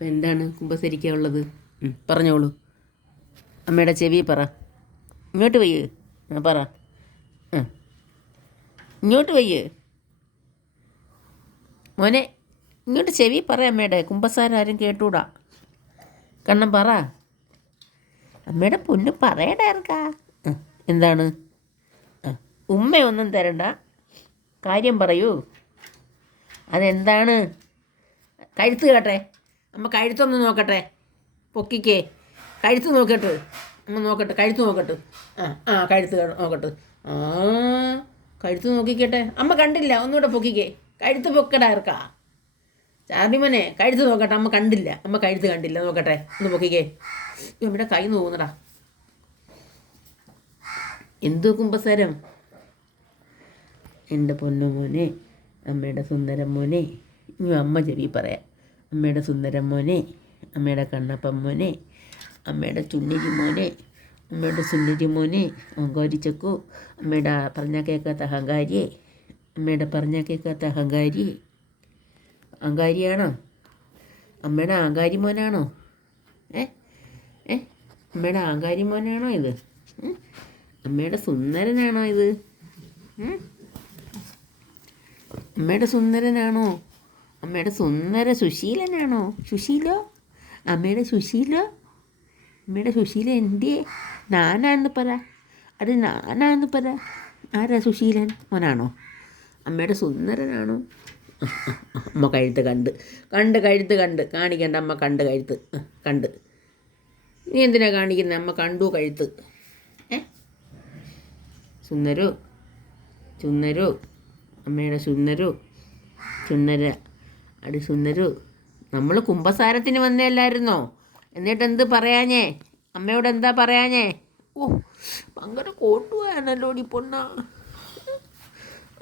എന്താണ് കുമ്പസരിക്ക ഉള്ളത്? പറഞ്ഞോളൂ. അമ്മയുടെ ചെവി പറ. ഇങ്ങോട്ട് വയ്യേ. ആ പറ. ഇങ്ങോട്ട് വയ്യേ. മോനെ ഇങ്ങോട്ട് ചെവി പറ അമ്മയുടെ. കുമ്പസാരം ആരും കേട്ടൂടാ. കണ്ണം പറ. അമ്മയുടെ പൊന്നു പറയടാ ഇറക്കാ എന്താണ്? ഉമ്മയൊന്നും തരണ്ട. കാര്യം പറയൂ. അതെന്താണ്? കഴുത്ത് കേട്ടെ അമ്മ കഴുത്തൊന്ന് നോക്കട്ടെ. പൊക്കിക്കേ. കഴുത്ത് നോക്കട്ടെ അമ്മ നോക്കട്ടെ. കഴുത്ത് നോക്കട്ടെ. ആ ആ കഴുത്ത് നോക്കട്ടെ. ആ കഴുത്ത് നോക്കിക്കട്ടെ. അമ്മ കണ്ടില്ല. ഒന്നുകൂടെ പൊക്കിക്കേ. കഴുത്ത് പൊക്കടാ ഇറക്കാ ചാർലിമനെ കഴുത്ത് നോക്കട്ടെ. അമ്മ കണ്ടില്ല. അമ്മ കഴുത്ത് കണ്ടില്ല. നോക്കട്ടെ. ഒന്ന് പൊക്കിക്കേ. ഇവിടെ കൈ നോക്കുന്നടാ എന്തു കുമ്പസാരം? എന്റെ പൊന്നു മോനെ അമ്മയുടെ സുന്ദരം മോനെ. ഇനി അമ്മ ചെവി പറയാം. അമ്മയുടെ സുന്ദരം മോനെ അമ്മയുടെ കണ്ണപ്പൻ മോനെ അമ്മയുടെ ചുണ്ണിരി മോനെ അമ്മയുടെ സുന്ദരി മോനെ ഓങ്കോരിച്ചക്കു ചക്കു അമ്മയുടെ പറഞ്ഞാൽ കേൾക്കാത്ത അഹങ്കാരിയെ അമ്മയുടെ പറഞ്ഞാൽ കേൾക്കാത്ത അഹങ്കാരി അഹങ്കാരിയാണോ? അമ്മയുടെ അഹങ്കാരി മോനാണോ? ഏ? ഏ? അമ്മയുടെ അഹങ്കാരി മോനാണോ ഇത്? അമ്മയുടെ സുന്ദരനാണോ ഇത്? അമ്മയുടെ സുന്ദരനാണോ? അമ്മയുടെ സുന്ദര സുശീലനാണോ സുശീലോ? അമ്മയുടെ സുശീലോ? അമ്മയുടെ സുശീല എന്തേ നാനാന്ന് പറ. അത് നാനാന്ന് പറ. ആരാ സുശീലൻ? മോനാണോ? അമ്മയുടെ സുന്ദരനാണോ? അമ്മ കഴുത്ത് കണ്ട്. കണ്ട് കഴുത്ത് കണ്ട്. കാണിക്കണ്ട അമ്മ കണ്ട് കഴുത്ത്. കണ്ട്. നീ എന്തിനാ കാണിക്കുന്നത് അമ്മ കണ്ടു കഴുത്ത്. ഏ? സുന്ദരോ. ചുന്നരോ അമ്മയുടെ സുന്ദരോ. ചുന്നര അടി സുന്ദരു നമ്മൾ കുംഭസാരത്തിന് വന്നല്ലായിരുന്നോ എന്നിട്ട് എന്ത് പറയാഞ്ഞേ? അമ്മയോട് എന്താ പറയാഞ്ഞേ? ഓ ഭയങ്കര കോട്ടുവാണല്ലോ ഈ പൊണ്ണ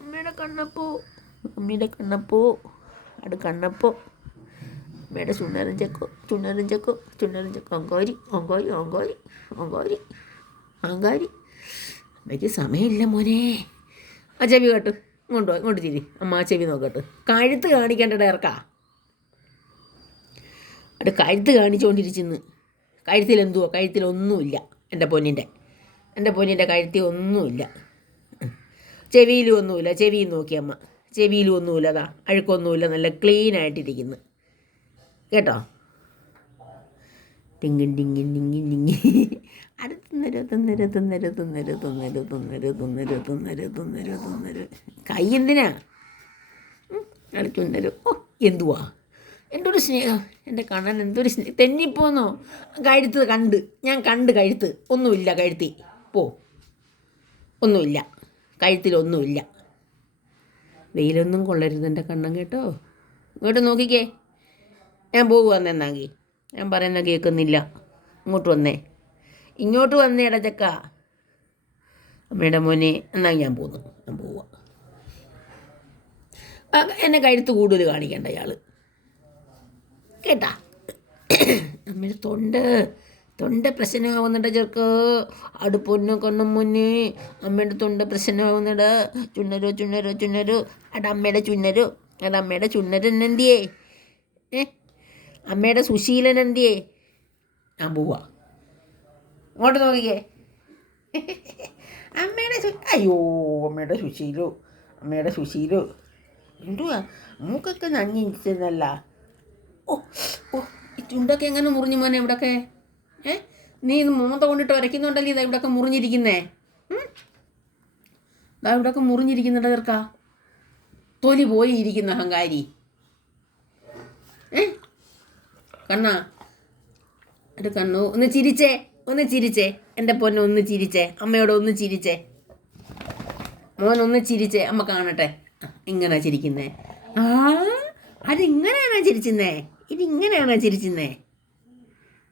അമ്മയുടെ കണ്ണപ്പോ അമ്മയുടെ കണ്ണപ്പോ അട് കണ്ണപ്പോ. അമ്മയുടെ ചുണ്ണറും ചക്കോ ചുണ്ണറും ചക്കോ ചുണ്ണറും ചക്കോ. ഓങ്കോരി ഓങ്കോരി ഓങ്കോരി ഓങ്കോരി ആങ്കാരി അമ്മയ്ക്ക് സമയമില്ല മോനെ. ആ ചെവി കേട്ട്. ഇങ്ങോട്ട് ഇങ്ങോട്ട് ചിരി അമ്മ ചെവി നോക്കട്ട്. കഴുത്ത് കാണിക്കേണ്ട ഡയർക്കാ അവിടെ കഴുത്ത് കാണിച്ചുകൊണ്ടിരിച്ചിന്ന് കഴുത്തിൽ കഴുത്തിലൊന്നുമില്ല എന്റെ പൊന്നിന്റെ. എന്റെ പൊന്നിന്റെ കഴുത്തിൽ ഒന്നുമില്ല. ചെവിയിലും ഒന്നുമില്ല. ചെവിയിൽ നോക്കി അമ്മ. ചെവിയിലും ഒന്നുമില്ല. അതാ അഴുക്കൊന്നുമില്ല. നല്ല ക്ലീൻ ആയിട്ടിരിക്കുന്നു കേട്ടോ? ടിങ്ങിൻ ടിങ്ങിൻ ടിങ്ങിൻ ടിങ്ങി അത് തിന്നരു തിന്നരു തിന്നരു തിന്നരു തിന്നരു തിന്നരു തിന്നരു തിന്നരു തിന്നരു തിന്നരു കൈ എന്തിനാ? അത് തിന്നരു ഓ എന്തുവാ? എന്റെ ഒരു സ്നേഹം? എന്റെ കണ്ണൻ എന്തൊരു സ്നേഹം തെന്നിപ്പോന്നോ? കഴുത്ത് കണ്ട്. ഞാൻ കണ്ട് കഴുത്ത്. ഒന്നുമില്ല കഴുത്തി. പോ. ഒന്നുമില്ല. കഴുത്തിലൊന്നുമില്ല. വെയിലൊന്നും കൊള്ളരുത് എന്റെ കണ്ണൻ കേട്ടോ. ഇങ്ങോട്ട് നോക്കിക്കേ. ഞാൻ പോകുവാന്നെന്നാക്കി ഞാൻ പറയുന്ന കേൾക്കുന്നില്ല. ഇങ്ങോട്ട് വന്നേ. ഇങ്ങോട്ട് വന്നേ ഇടച്ചക്ക അമ്മയുടെ മോനെ എന്നാൽ ഞാൻ പോന്നു. ഞാൻ പോവാ. എന്നെ കഴുത്ത് കൂടുതൽ കാണിക്കണ്ട ഇയാൾ കേട്ടാ? അമ്മയുടെ തൊണ്ട്. തൊണ്ട പ്രശ്നമാവുന്നുണ്ട് ചെറുക്ക്. അടുപ്പൊന്നു കണ്ണും മുന്നേ. അമ്മയുടെ തൊണ്ട പ്രശ്നമാവുന്നുണ്ട്. ചുണ്ണരോ ചുണ്ണരോ ചുണ്ണരോ. അടമ്മയുടെ ചുണ്ണരു ചുണ്ണരോ. അട അമ്മയുടെ ചുണ്ണരൻ ഏ? അമ്മയുടെ സുശീലൻ എന്തിയേ ഞാൻ പോവാ. അങ്ങോട്ട് നോക്കിക്കേ. അമ്മയുടെ അയ്യോ അമ്മയുടെ സുശീലു അമ്മയുടെ സുശീലു. എന്തുവാ? മൂക്കൊക്കെ നഞ്ഞിരിച്ചതല്ല ഓ ഓ ഈ ചുണ്ടൊക്കെ എങ്ങനെ മുറിഞ്ഞു മോനെ ഇവിടൊക്കെ? ഏ? നീ ഇത് മൂത്ത കൊണ്ടിട്ട് ഉരയ്ക്കുന്നുണ്ടല്ലേ ഇതാ ഇവിടൊക്കെ മുറിഞ്ഞിരിക്കുന്നേ? ഇതാ ഇവിടൊക്കെ മുറിഞ്ഞിരിക്കുന്നുണ്ട് തീർക്ക. തൊലി പോയിരിക്കുന്ന അഹങ്കാരി. ഏ? കണ്ണാ. എന്റെ കണ്ണു ഒന്ന് ചിരിച്ചേ ഒന്ന് ചിരിച്ചേ. എന്റെ പൊന്നെ ഒന്ന് ചിരിച്ചേ അമ്മയോട് ഒന്ന് ചിരിച്ചേ. മോൻ ഒന്ന് ചിരിച്ചേ അമ്മ കാണട്ടെ. ഇങ്ങനെ ചിരിക്കുന്നേ. ആ അതിങ്ങനെയാണോ ചിരിച്ചിരുന്നേ ഇതിങ്ങനെയാണോ ചിരിച്ചിരുന്നേ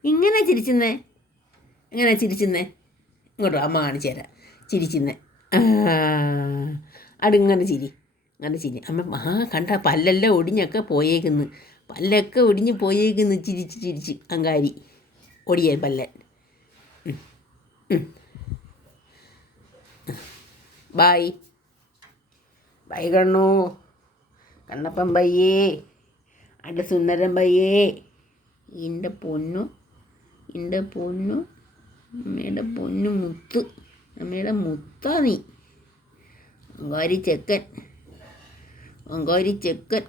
ഇങ്ങനെ ചിരിച്ചിരുന്നേ എങ്ങനെ ചിരിച്ചിരുന്നേ ഇങ്ങോട്ടോ അമ്മ കാണിച്ചു തരാം. ചിരിച്ചിരുന്നേ അടിങ്ങനെ ചിരി അങ്ങനെ ചിരി. അമ്മ ആ കണ്ട പല്ലെല്ലാം ഒടിഞ്ഞൊക്കെ പോയേക്കുന്നു. പല്ലൊക്കെ ഒടിഞ്ഞ് പോയേക്കുന്നു ചിരിച്ച് ചിരിച്ച് അങ്കാരി ഒടിയ പല്ലൻ. ബായ്. ബൈ കണ്ണു. കണ്ണപ്പൻ ബയ്യേ അട സുന്ദരൻ പയ്യേ. എന്റെ പൊന്നു എന്റെ പൊന്നു അമ്മയുടെ പൊന്നു മുത്ത് അമ്മയുടെ മുത്താ നീ. അങ്കാരി ചെക്കൻ അങ്കാരി ചെക്കൻ.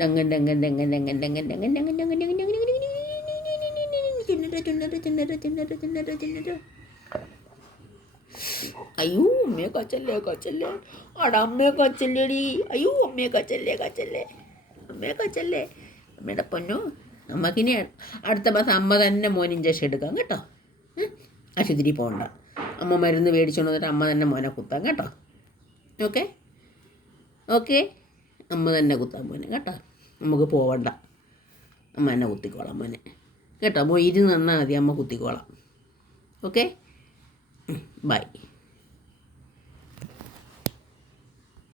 ഡങ്ങൻ ഡങ്ങൻ ഡങ്ങൻ ഡങ്ങൻ ഡങ്ങൻ ഡങ്ങൻ ഡങ്ങൻ ഡങ്ങൻ ഡങ്ങൻ ഡങ്ങൻ അയ്യോ അമ്മയെ കച്ചല്ലേ കച്ചല്ലേ ആടാ അമ്മയെ കച്ചല്ലേടി അയ്യോ അമ്മയെ കച്ചല്ലേ കച്ചല്ലേ അമ്മയെ കച്ചല്ലേ അമ്മയുടെ പൊന്നു അമ്മക്കിനി അടുത്ത മാസം അമ്മ തന്നെ മോൻ ഇഞ്ചക്ഷൻ എടുക്കാം കേട്ടോ. ആശുപത്രി പോകണ്ട അമ്മ മരുന്ന് മേടിച്ചോണ്ട് വന്നിട്ട് അമ്മ തന്നെ മോനെ കുത്താം കേട്ടോ ഓക്കെ ഓക്കെ അമ്മ തന്നെ കുത്താൻ മോനെ കേട്ടോ നമുക്ക് പോവണ്ട. അമ്മ എന്നെ കുത്തിക്കോളാം മോനെ. കേട്ടോ? അപ്പോൾ ഇരുന്ന് നന്നാൽ മതി അമ്മ കുത്തിക്കോളാം. ഓക്കെ? ബൈ.